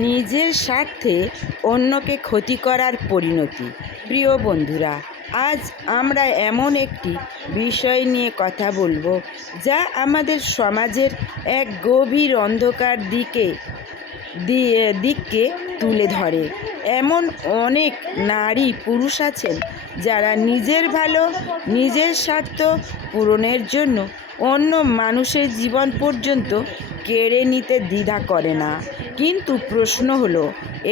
নিজের স্বার্থে অন্যকে ক্ষতি করার পরিণতি। প্রিয় বন্ধুরা, আজ আমরা এমন একটি বিষয় নিয়ে কথা বলবো যা আমাদের সমাজের এক গভীর অন্ধকার দিককে তুলে ধরে। এমন অনেক নারী পুরুষ আছেন যারা নিজের স্বার্থ পূরণের জন্য অন্য মানুষের জীবন পর্যন্ত কেড়ে নিতে দ্বিধা করে না। কিন্তু প্রশ্ন হলো,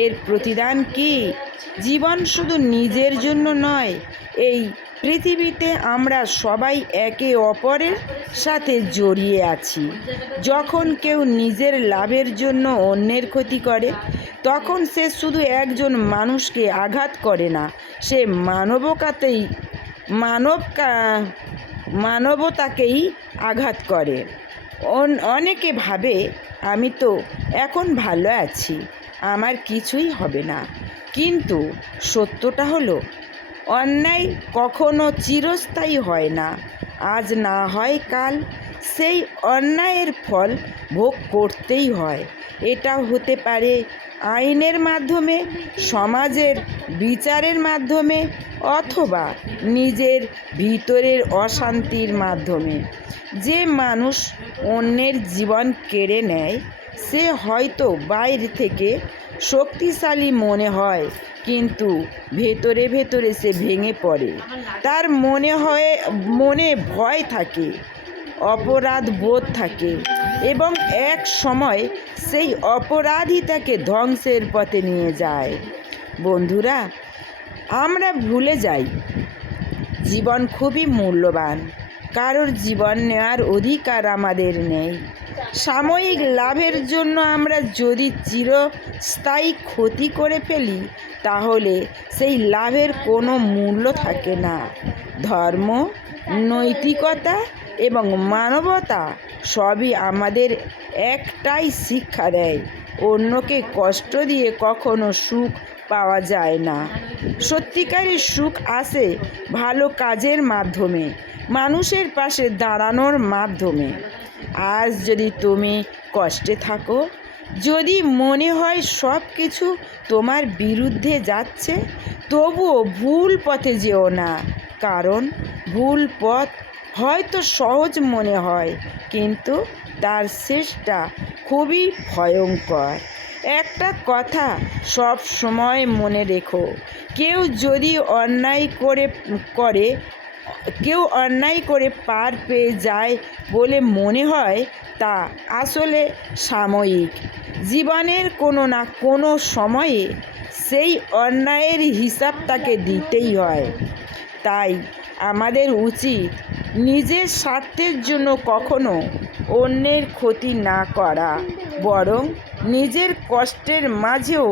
এর প্রতিদান কি? জীবন শুধু নিজের জন্য নয়। এই পৃথিবীতে আমরা সবাই একে অপরের সাথে জড়িয়ে আছি। যখন কেউ নিজের লাভের জন্য অন্যের ক্ষতি করে, তখন সে শুধু একজন মানুষকে আঘাত করে না, সে মানবতাকেই আঘাত করে। অনেকে ভাবে, আমি তো এখন ভালো আছি, আমার কিছুই হবে না। কিন্তু সত্যটা হলো, অন্যায় কখনো চিরস্থায়ী হয় না। আজ না হয় কাল সেই অন্যায়ের ফল ভোগ করতেই হয়। এটা হতে পারে আইনের মাধ্যমে, সমাজের বিচারের মাধ্যমে, অথবা নিজের ভিতরের অশান্তির মাধ্যমে। যে মানুষ অন্যের জীবন কেড়ে নেয়, সে হয়তো বাইরে থেকে শক্তিশালী মনে হয়, কিন্তু ভেতরে ভেতরে সে ভেঙে পড়ে। তার মনে ভয় থাকে, অপরাধ বোধ থাকে, এবং এক সময় সেই অপরাধী তাকে ধ্বংসের পথে নিয়ে যায়। বন্ধুরা, আমরা ভুলে যাই জীবন খুবই মূল্যবান। কারোর জীবন নেওয়ার অধিকার আমাদের নেই। সাময়িক লাভের জন্য আমরা যদি চিরস্থায়ী ক্ষতি করে ফেলি, তাহলে সেই লাভের কোনো মূল্য থাকে না। ধর্ম, নৈতিকতা এবং মানবতা সবই আমাদের একটাই শিক্ষা দেয়: অন্যকে কষ্ট দিয়ে কখনো সুখ পাওয়া যায় না। সত্যিকারের সুখ আসে ভালো কাজের মাধ্যমে, মানুষের পাশে দাঁড়ানোর মাধ্যমে। আজ যদি তুমি কষ্টে থাকো, যদি মনে হয় সব কিছু তোমার বিরুদ্ধে যাচ্ছে, তবুও ভুল পথে যেও না। কারণ ভুল পথ হয়তো সহজ মনে হয়, কিন্তু তার শেষটা খুবই ভয়ঙ্কর। একটা কথা সব সময় মনে রেখো, কেউ অন্যায় করে পার পেয়ে যায় বলে মনে হয়, তা আসলে সাময়িক। জীবনের কোনো না কোনো সময়ে সেই অন্যায়ের হিসাব তাকে দিতেই হয়। তাই আমাদের উচিত নিজের স্বার্থের জন্য কখনো অন্যের ক্ষতি না করা, বরং নিজের কষ্টের মাঝেও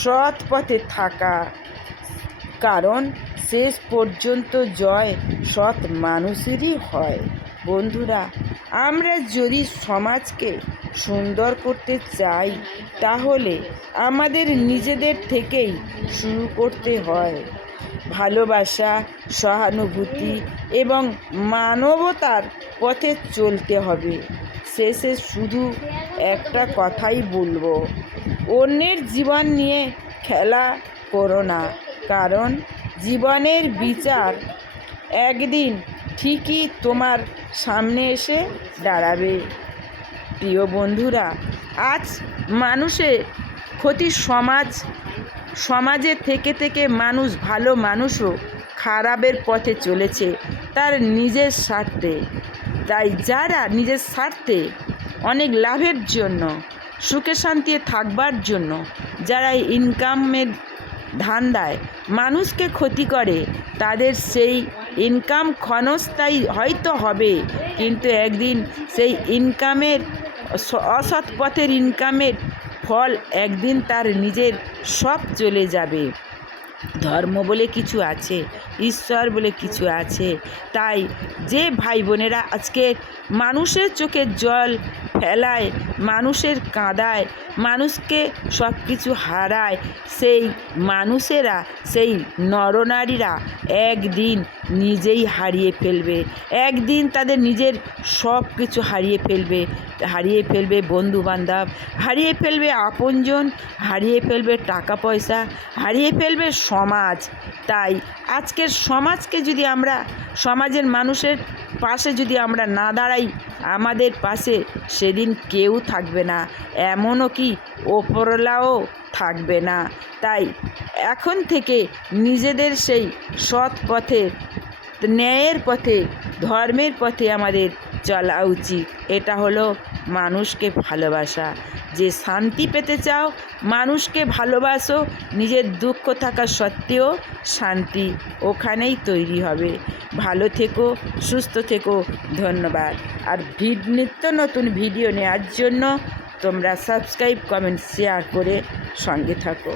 সৎ পথে থাকা। কারণ শেষ পর্যন্ত জয় সৎ মানুষেরই হয়। বন্ধুরা, আমরা যদি সমাজকে সুন্দর করতে চাই, তাহলে আমাদের নিজেদের থেকেই শুরু করতে হয়। ভালোবাসা, সহানুভূতি এবং মানবতার পথে চলতে হবে। শেষে শুধু একটা কথাই বলবো, অন্যের জীবন নিয়ে খেলা করো না, কারণ জীবনের বিচার একদিন ঠিকই তোমার সামনে এসে দাঁড়াবে। প্রিয় বন্ধুরা, আজ মানুষের ক্ষতি সমাজে থেকে থেকে ভালো মানুষও খারাপের পথে চলেছে তার নিজের স্বার্থে। তাই যারা নিজের স্বার্থে, অনেক লাভের জন্য, সুখে শান্তিতে থাকবার জন্য, যারা ইনকামের ধান্দায় মানুষকে ক্ষতি করে, তাদের সেই ইনকাম ক্ষণস্থায়ী হয়তো হবে, কিন্তু একদিন সেই অসৎ পথের ইনকামের ফল একদিন তার নিজের সব চলে যাবে। ধর্ম বলে কিছু আছে, ঈশ্বর বলে কিছু আছে। তাই যে ভাই বোনেরা আজকে মানুষের চোখে জল ফেলায়, মানুষের কাঁদায়, মানুষকে সব কিছু হারায়, সেই মানুষেরা, সেই নরনারীরা একদিন নিজেই হারিয়ে ফেলবে, একদিন তাদের নিজের সব কিছু হারিয়ে ফেলবে। হারিয়ে ফেলবে বন্ধুবান্ধব, হারিয়ে ফেলবে আপনজন, হারিয়ে ফেলবে টাকা পয়সা, হারিয়ে ফেলবে সমাজ। তাই আজকের সমাজকে যদি আমরা, সমাজের মানুষের পাশে যদি আমরা না দাঁড়াই, আমাদের পাশে সেদিন কেউ থাকবে না, এমনও কি ওপরওয়ালাও থাকবে না। তাই এখন থেকে নিজেদের সেই সৎ পথে, ন্যায়ের পথে, ধর্মের পথে আমাদের চলা উচিত। এটা হলো মানুষকে ভালোবাসা। যে শান্তি পেতে চাও, মানুষকে ভালোবাসো, নিজের দুঃখ থাকা সত্ত্বেও শান্তি ওখানেই তৈরি হবে। ভালো থেকো, সুস্থ থেকো, ধন্যবাদ। আর নিত্য নতুন ভিডিও নেওয়ার জন্য তোমরা সাবস্ক্রাইব, কমেন্ট, শেয়ার করে সঙ্গে থাকো।